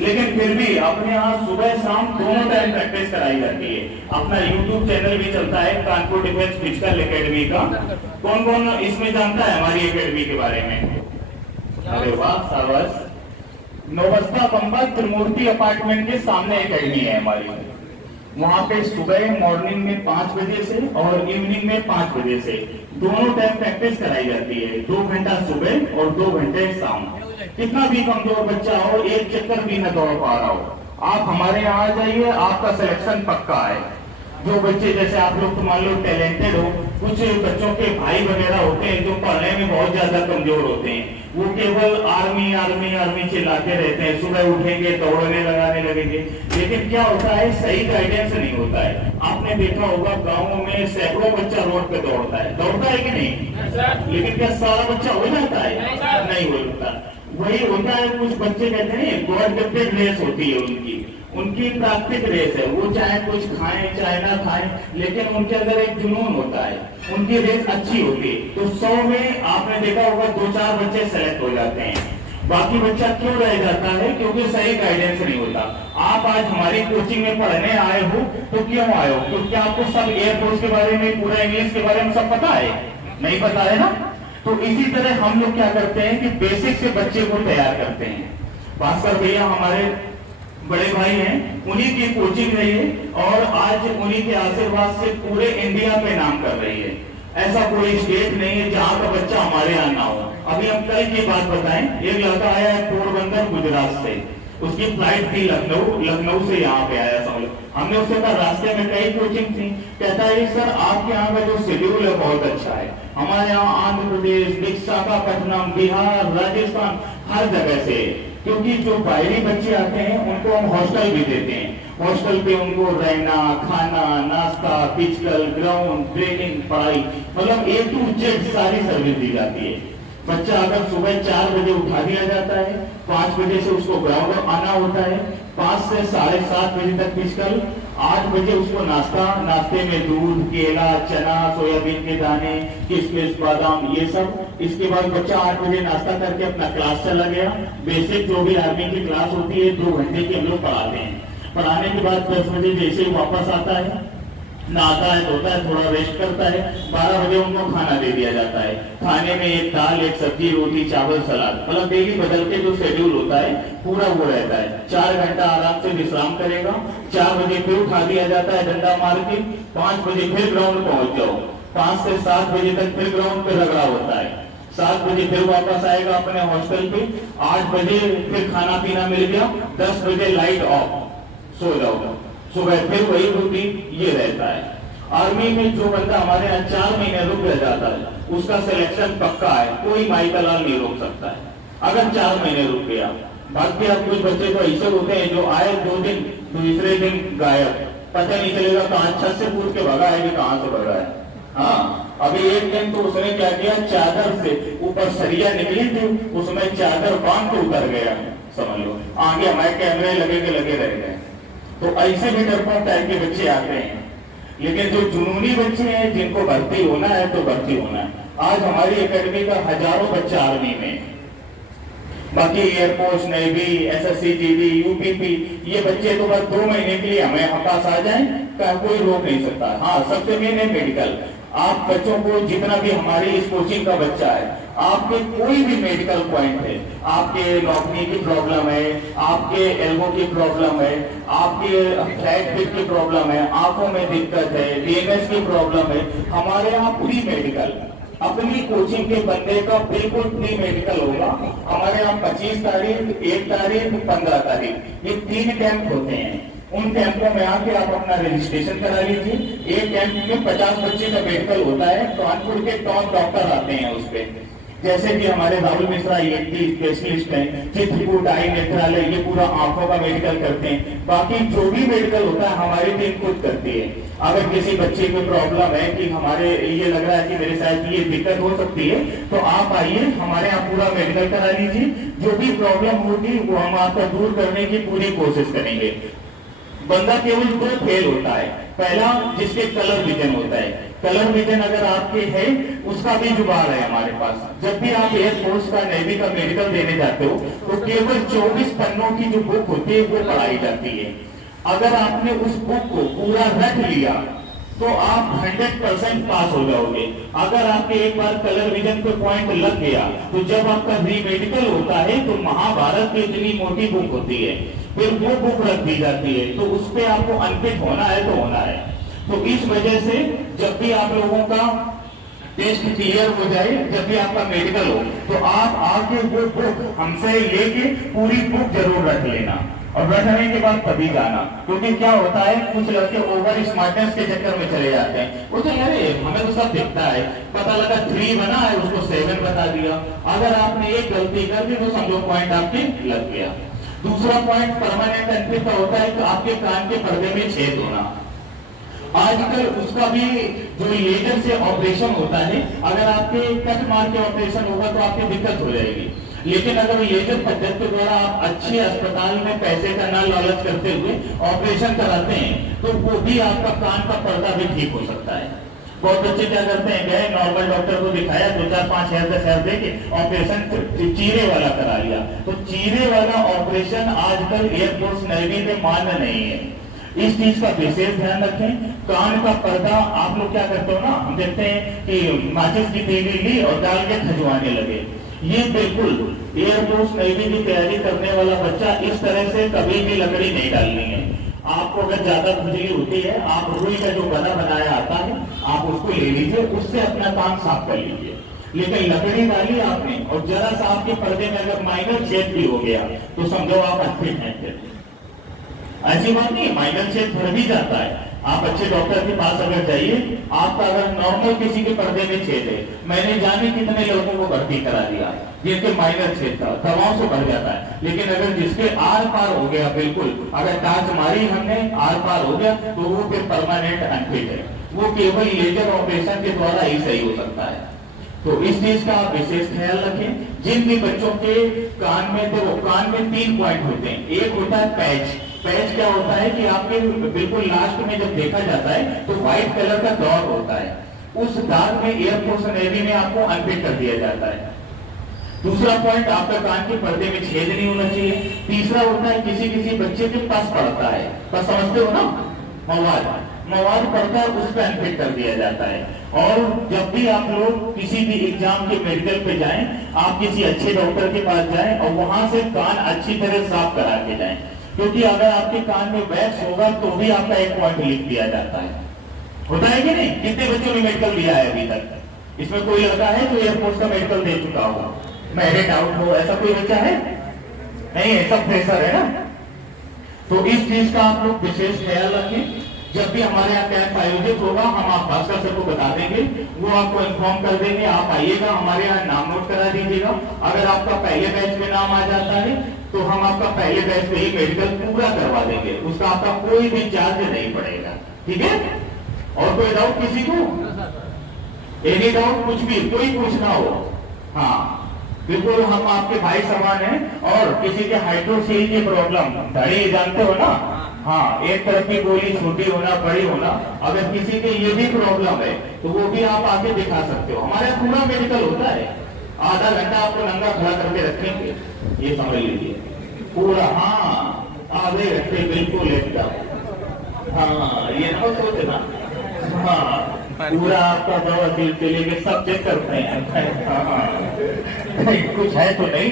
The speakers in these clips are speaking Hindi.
लेकिन फिर भी अपने यहाँ सुबह शाम दोनों टाइम प्रैक्टिस कराई जाती है। अपना यूट्यूब चैनल भी चलता है कानपुर डिफेंस फिजिकल एकेडमी का। कौन कौन इसमें जानता है हमारी एकेडमी के बारे में? अरे वाह, शाबाश। नौबस्ता बम्बा त्रिमूर्ति अपार्टमेंट के सामने एकेडमी है हमारी। वहां पे सुबह मॉर्निंग में 5 बजे से और इवनिंग में 5 बजे से दोनों टाइम प्रैक्टिस कराई जाती है। 2 घंटा सुबह और 2 घंटे शाम। कितना भी कमजोर बच्चा हो, एक चक्कर भी न दौड़ पा रहा हो, आप हमारे यहाँ आ जाइए, आपका सिलेक्शन पक्का है। जो बच्चे जैसे आप लोग तो मान लो टैलेंटेड हो, कुछ बच्चों के भाई वगैरह होते हैं जो पढ़ने में बहुत ज्यादा कमजोर होते हैं, वो केवल आर्मी आर्मी आर्मी चिल्लाते रहते हैं, सुबह उठेंगे दौड़ने लगाने लगेंगे, लेकिन क्या होता है, सही गाइडेंस नहीं होता है। आपने देखा होगा गाँवों में सैकड़ों बच्चा रोड पे दौड़ता है कि नहीं? लेकिन क्या सारा बच्चा हो जाता है? नहीं हो जाता। वही होता है, कुछ बच्चे कहते हैं गॉड गिफ्टेड रेस होती है उनकी प्राकृतिक रेस है। वो चाहे कुछ खाएं चाहे ना खाएं, लेकिन उनके अंदर एक जुनून होता है, उनकी रेस अच्छी होती है। तो 100 में आपने देखा होगा 2-4 बच्चे सेलेक्ट हो जाते हैं। बाकी बच्चा क्यों रह जाता है? क्योंकि सही गाइडेंस नहीं होता। आप आज हमारी कोचिंग में पढ़ने आए हो तो क्यों आए हो? क्योंकि आपको सब एयरफोर्स के बारे में, पूरा इंग्लिश के बारे में सब पता है? नहीं पता है ना? तो इसी तरह हम लोग क्या करते हैं कि बेसिक से बच्चे को तैयार करते हैं। भास्कर भैया हमारे बड़े भाई हैं, उन्हीं की कोचिंग रही है और आज उन्हीं के आशीर्वाद से पूरे इंडिया पे नाम कर रही है। ऐसा कोई स्टेट नहीं है जहां का बच्चा हमारे यहाँ ना हो। अभी हम कल की बात बताएं, एक लड़का आया है पोरबंदर गुजरात से, उसकी फ्लाइट थी लखनऊ से यहाँ पे आया समझ। हमने उससे कहा रास्ते में कई कोचिंग थी, कहता है सर आपके यहाँ का जो शेड्यूल है बहुत अच्छा है। हमारे यहाँ आंध्र प्रदेश, विशाखापट्टनम, बिहार, राजस्थान हर जगह से, क्योंकि जो बाहरी बच्चे आते हैं उनको हम हॉस्टल भी देते हैं। हॉस्टल पे उनको रहना, खाना, नाश्ता, फिजिकल, ग्राउंड, ट्रेनिंग, पढ़ाई, मतलब A to Z सारी सर्विस दी जाती है। बच्चा अगर सुबह 4 बजे उठा दिया जाता है, 5 बजे से उसको ग्राउंड आना होता है, 5 से 7:30 बजे तक फिजिकल, 8 बजे उसको नाश्ता, नाश्ते में दूध, केला, चना, सोयाबीन के दाने, किशमिश, बादाम, ये सब। इसके बाद बच्चा 8 बजे नाश्ता करके अपना क्लास चला गया। बेसिक जो भी आर्मी की क्लास होती है 2 घंटे की हम लोग पढ़ाते हैं। पढ़ाने के बाद 10 बजे जैसे ही वापस आता है, नहाता है, धोता है, थोड़ा रेस्ट करता है, 12 बजे उनको खाना दे दिया जाता है। खाने में एक दाल, एक सब्जी, रोटी, चावल, सलाद, मतलब डेली बदल के जो शेड्यूल होता है पूरा वो रहता है। 4 घंटा आराम से विश्राम करेगा, 4 बजे फिर उठा दिया जाता है डंडा मार के, 5 बजे फिर ग्राउंड पहुंच जाओ, 5 से 7 बजे तक फिर ग्राउंड पे रगड़ा होता है, 7 बजे फिर वापस आएगा अपने हॉस्टल पे, 8 बजे फिर खाना पीना मिल गया, 10 बजे लाइट ऑफ, सो जाओ, सुबह फिर वही रूटीन ये रहता है। आर्मी में जो बंदा हमारे यहाँ 4 महीने रुक जाता है उसका सिलेक्शन पक्का है, कोई माई का लाल नहीं रोक सकता है अगर 4 महीने रुक गया। बाकी अब कुछ बच्चे तो ऐसे होते हैं जो आए 2 दिन, दूसरे दिन गायब, पता नहीं चलेगा कहाँ छत से पूछ के भगा है कि कहाँ से भगा है। हाँ, अभी एक दिन तो उसने क्या किया, चादर से ऊपर सरिया निकली थी, उसमें चादर बांध के उतर गया, समझ लो। आगे हमारे कैमरे लगे के लगे रह गए। तो ऐसे भी डरपोक टाइप के बच्चे आते हैं, लेकिन जो जुनूनी बच्चे हैं जिनको भर्ती होना है तो भर्ती होना है। आज हमारी एकेडमी का हजारों बच्चा आर्मी में, बाकी air force, navy, SSC, GD, UPP, ये बच्चे तो बस 2 महीने के लिए हमें पास आ जाएं, कोई रोक नहीं सकता। हाँ, सबसे मेन है मेडिकल। आप बच्चों को जितना भी हमारी इस कोचिंग का बच्चा है, आपके कोई भी मेडिकल पॉइंट है, आपके नौकरी की प्रॉब्लम है, आपके एल्बो की प्रॉब्लम है, आपके फ्लैट फिट की प्रॉब्लम है, आंखों में दिक्कत है, DNS की प्रॉब्लम है, हमारे यहाँ फ्री मेडिकल, अपनी कोचिंग के बंदे का बिल्कुल फ्री मेडिकल होगा। हमारे यहाँ 25 तारीख, 1 तारीख, 15 तारीख, ये 3 कैंप होते हैं। उन कैंपों में आके आप अपना रजिस्ट्रेशन करा लीजिए। एक कैंप में 50 बच्चे का मेडिकल होता है, कानपुर के टॉप डॉक्टर आते हैं उस पे, जैसे कि हमारे राहुल मिश्रा ENT स्पेशलिस्ट हैं, चित्रकूट आई नेत्रालय, ये पूरा आंखों का मेडिकल करते हैं। बाकी जो भी मेडिकल होता है हमारी टीम खुद करती है। अगर किसी बच्चे को प्रॉब्लम है कि हमारे ये लग रहा है कि मेरे साथ ये दिक्कत हो सकती है, तो आप आइए हमारे यहाँ पूरा मेडिकल करा लीजिए। जो भी प्रॉब्लम होगी वो हम आपका दूर करने की पूरी कोशिश करेंगे। बंदा केवल दो फेल होता है। पहला जिसके कलर विजन होता है, कलर विजन अगर आपके है उसका भी जुगाड़ है हमारे पास। जब भी आप एयरफोर्स का, नेवी का मेडिकल देने जाते हो तो केवल 24 पन्नों की जो बुक होती है वो पढ़ाई जाती है। अगर आपने उस बुक को पूरा रख लिया तो आप 100% पास हो जाओगे। अगर आपके एक बार कलर विजन पे पॉइंट लग गया तो जब आपका री मेडिकल होता है तो महाभारत की इतनी मोटी बुक होती है, फिर वो बुक रख दी जाती है, तो उस पे आपको अनफिट होना है तो होना है। तो इस वजह से जब भी आप लोगों का टेस्ट क्लियर हो जाए, जब भी आपका मेडिकल हो, तो आप आके वो बुक हमसे लेके पूरी बुक जरूर रख लेना, और रखने के बाद तभी जाना। क्योंकि क्या होता है, कुछ लड़के ओवर स्मार्टनेस के चक्कर में चले जाते हैं। वो तो यार हमें तो सब दिखता है, पता लगा 3 बना है उसको 7 बता दिया। अगर आपने एक गलती कर दी तो समझो पॉइंट आपके लग गया। दूसरा पॉइंट परमानेंट अनफिट का होता है कि आपके कान के पर्दे में छेद होना। आजकल उसका भी जो लेजर से ऑपरेशन होता है, अगर आपके कट मार के ऑपरेशन होगा तो आपकी दिक्कत हो जाएगी। लेकिन अगर लेजर पद्धति के द्वारा आप अच्छे अस्पताल में पैसे का ना लालच करते हुए ऑपरेशन कराते हैं तो वो भी आपका कान का पर्दा भी ठीक हो सकता है। बहुत बच्चे क्या करते हैं, गए नॉर्मल डॉक्टर को दिखाया, 2-4-5 10,000 दे के ऑपरेशन चीरे वाला करा लिया। तो चीरे वाला ऑपरेशन आजकल एयरफोर्स नेवी में मान्य नहीं है। इस चीज का विशेष ध्यान रखें। कान का पर्दा आप लोग क्या करते हो ना, हम देखते हैं कि माचिस की तीली ली और डाल के खजवाने लगे। ये बिल्कुल एयरफोर्स नेवी की तैयारी करने वाला बच्चा इस तरह से कभी भी लकड़ी नहीं डालनी है। आपको अगर ज्यादा खुजली होती है, आप रुई का जो बना बनाया आता है आप उसको ले लीजिए, उससे अपना कान साफ कर लीजिए। लेकिन लकड़ी डाली आपने और जरा सा आपके पर्दे में अगर माइनर छेद भी हो गया तो समझो आप अनफिट हैं। ऐसी बात नहीं, माइनर छेद भर भी जाता है। आप अच्छे डॉक्टर के पास अगर जाइए, आपका अगर नॉर्मल किसी के पर्दे में छेद है, मैंने जाने कितने लोगों को भर्ती करा दिया जिनके माइनर छेद था, दवाओं से भर जाता है। लेकिन अगर जिसके आर पार हो गया, बिल्कुल अगर टाच मारी हमने आर पार हो गया तो वो फिर परमानेंट अनफिट है। वो केवल लेजर ऑपरेशन के द्वारा ही सही हो सकता है। तो इस चीज का आप विशेष ख्याल रखें। जिन भी बच्चों के कान में, तो कान में 3 पॉइंट होते हैं। एक होता है पैच। पैच क्या होता है कि आपके बिल्कुल लास्ट में जब देखा जाता है तो व्हाइट कलर का डॉट होता है, उस दाग में एयरफोर्स नेवी में आपको अनफिट कर दिया जाता है। दूसरा पॉइंट, आपका कान के पर्दे में छेद नहीं होना चाहिए। तीसरा होता है किसी किसी बच्चे के पस पड़ता है, पस समझते हो ना, मवाद पड़ता है, उस पर अनफिट कर दिया जाता है। और जब भी आप लोग किसी भी एग्जाम के मेडिकल पे जाएं, आप किसी अच्छे डॉक्टर के पास जाएं और वहां से कान अच्छी तरह साफ करा के जाएं, क्योंकि अगर आपके कान में वैक्स होगा तो भी आपका 1 पॉइंट लिख दिया जाता है। होता है कि नहीं? कितने बच्चों ने मेडिकल दिया है अभी तक? इसमें कोई लड़का है जो एयरफोर्स का मेडिकल दे चुका होगा? मेरिट आउट हो, ऐसा कोई बच्चा है? नहीं है, सब फ्रेशर है ना। तो इस चीज का आप लोग विशेष ख्याल रखें। जब भी हमारे यहाँ कैंप आयोजित होगा, हम आप भास्कर सर को बता देंगे, वो आपको इन्फॉर्म कर देंगे। आप आइएगा, हमारे यहाँ नाम नोट करा दीजिएगा। अगर आपका पहले बैच में नाम आ जाता है तो हम आपका पहले बैच में ही मेडिकल पूरा करवा देंगे, उसका आपका कोई भी चार्ज नहीं पड़ेगा। ठीक है? और कोई डाउट किसी को? एनी डाउट, कुछ भी, कोई पूछना हो? हाँ बिल्कुल, हम आपके भाई समान हैं। और किसी के हाइड्रोसील की प्रॉब्लम, धड़ी जानते हो ना, हाँ, एक तरफ की गोली छोटी होना बड़ी होना, अगर किसी के ये भी प्रॉब्लम है तो वो भी आप आके दिखा सकते हो। हमारे पूरा मेडिकल होता है, आधा घंटा आपको नंगा खड़ा करके रखेंगे, ये समझ लीजिए पूरा। हाँ, आधे घंटे बिल्कुल एकदम। हाँ, ये ना सोचना। हाँ, पूरा आपका दवा से लेके सब चेक करते हैं। हाँ, कुछ है तो नहीं,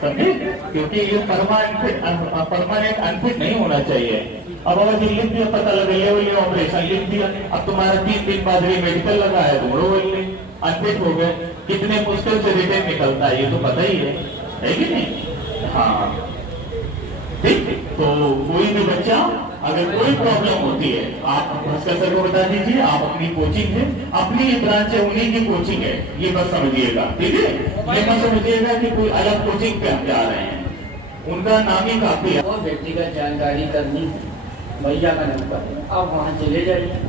समझे? क्योंकि ये परमानेंट अनफिट नहीं होना चाहिए। अब अगर ये लिख दिया, पता लगा ये ऑपरेशन लिख दिया, अब तुम्हारा 3 दिन बाद मेडिकल लगा है, तो अनफिट हो गए। कितने मुश्किल से रिटर्न निकलता है, ये तो पता ही है कि नहीं? हाँ ठीक। तो कोई भी बच्चा अगर कोई प्रॉब्लम होती है, आप भास्कर सर को बता दीजिए। आप अपनी कोचिंग है, अपनी ब्रांच है, उन्हीं की कोचिंग है, ये बस समझिएगा। ठीक है? ये मत समझिएगा कि कोई अलग कोचिंग पे हम जा रहे हैं, उनका नाम ही काफी है। वो व्यक्तिगत जानकारी करनी भैया का नंबर है, आप वहाँ चले जाइए।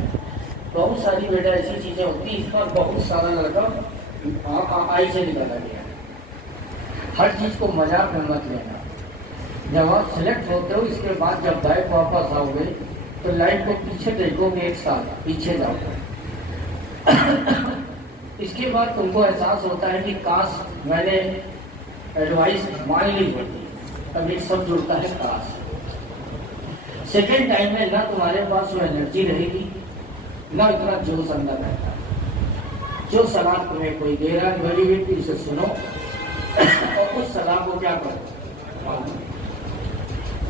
बहुत सारी बेटा ऐसी चीजें होती है, इस पर बहुत सारा लड़का आई से निकला गया। हर चीज को मजाक में मत लेना। जब आप सिलेक्ट होते हो इसके बाद जब बैक वापस आओगे तो लाइट को पीछे देखोगे, एक साथ पीछे जाओगे। इसके बाद तुमको एहसास होता है कि काश मैंने एडवाइस मान ली होती, तब ये सब जुड़ता है काश। सेकेंड टाइम में ना तुम्हारे पास वो एनर्जी रहेगी, ना इतना जोश अंदर रहता है। जो सलाह तुम्हें कोई दे रहा है बड़ी व्यक्ति उसे सुनो और उस सलाह को क्या करो,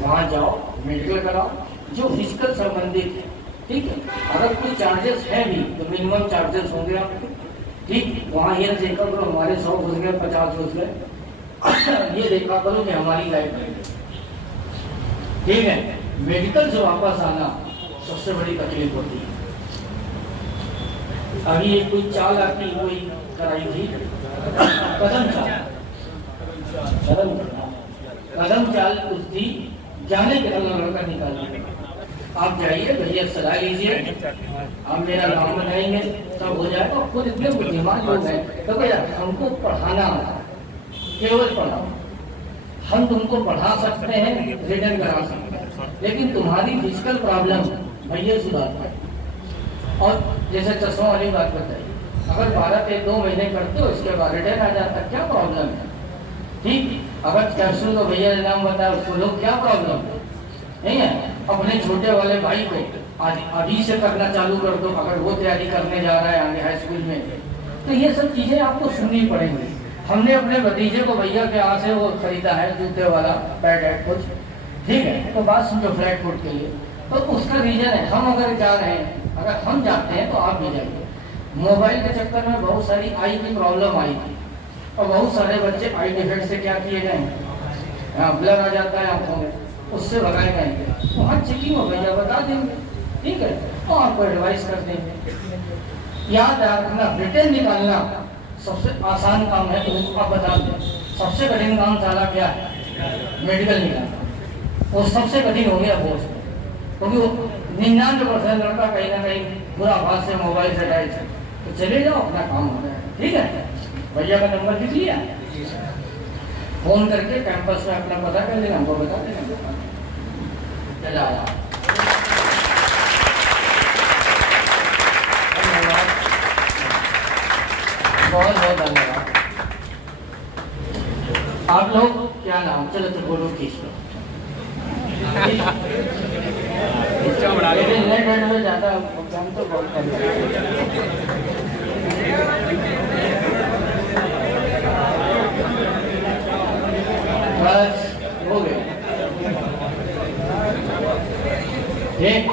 वहां जाओ, मेडिकल कराओ, जो फिजिकल संबंधित है, ठीक है। अगर कोई चार्जेस है भी तो मिनिमम चार्जेस होंगे आपके, ठीक। वहाँ ये देखा करो हमारे 100 घुस गए, 50 घुस गए, ये देखा करो कि हमारी लाइफ में, ठीक है। मेडिकल से वापस आना सबसे बड़ी तकलीफ होती है। अभी एक कोई चाल आती कोई कराई थी, कदम चाल कुछ थी, जाने के लड़का निकालिए, आप जाइए भैया सलाह लीजिए, आप मेरा नाम बताएंगे, सब हो जाएगा। खुद इतने बुद्धिमान लोग हैं तो भैया हमको पढ़ाना आता है, केवल पढ़ाओ, हम तुमको पढ़ा सकते हैं, रिटर्न करा सकते हैं, लेकिन तुम्हारी फिजिकल प्रॉब्लम भैया सुधार पाए। और जैसे चश्मा वाली बात बताइए, अगर 12 से 2 महीने करते हो इसके बाद रिटर्न आ जाता, क्या प्रॉब्लम है, ठीक। अगर कैप्सूल को भैया ने नाम बताया उसको लोग क्या प्रॉब्लम है, नहीं है। अपने छोटे वाले भाई को आज अभी से करना चालू कर दो, अगर वो तैयारी करने जा रहा है आगे हाई स्कूल में, तो ये सब चीजें आपको सुननी पड़ेंगी। हमने अपने भतीजे को भैया के यहाँ से वो खरीदा है जूते वाला पैड है कुछ, ठीक है, तो बात समझो फ्लैट फुट के लिए, तो उसका रीजन है हम अगर जा रहे हैं, अगर हम जाते हैं तो आप भी जाइए। मोबाइल के चक्कर में बहुत सारी आई की प्रॉब्लम आई थी और बहुत सारे बच्चे आई डिफेक्ट से क्या किए गए, ब्लर आ जाता है आंखों में, उससे भगाए गए। वहाँ चेकिंग हो भैया बता देंगे, ठीक है, तो आपको एडवाइस कर देंगे। याद रखना रिटर्न निकालना सबसे आसान काम है, तो आप बता दें। सबसे कठिन काम सारा क्या है, मेडिकल निकालना, वो सबसे कठिन हो गया बोर्ड में, क्योंकि वो 99% लड़का कहीं ना कहीं बुरा भाग से मोबाइल से अटैच है। तो चले जाओ, अपना काम हो रहा है, ठीक है। भैया का नंबर लिख लिया, फोन करके कैंपस में अपना पता कर लेना, हमको बता देना, चला आया। धन्यवाद, बहुत बहुत धन्यवाद। आप लोग क्या नाम, चलो तो बोलो किस लो में ज्यादा भुगतान तो बहुत कर बस हो गए, ठीक।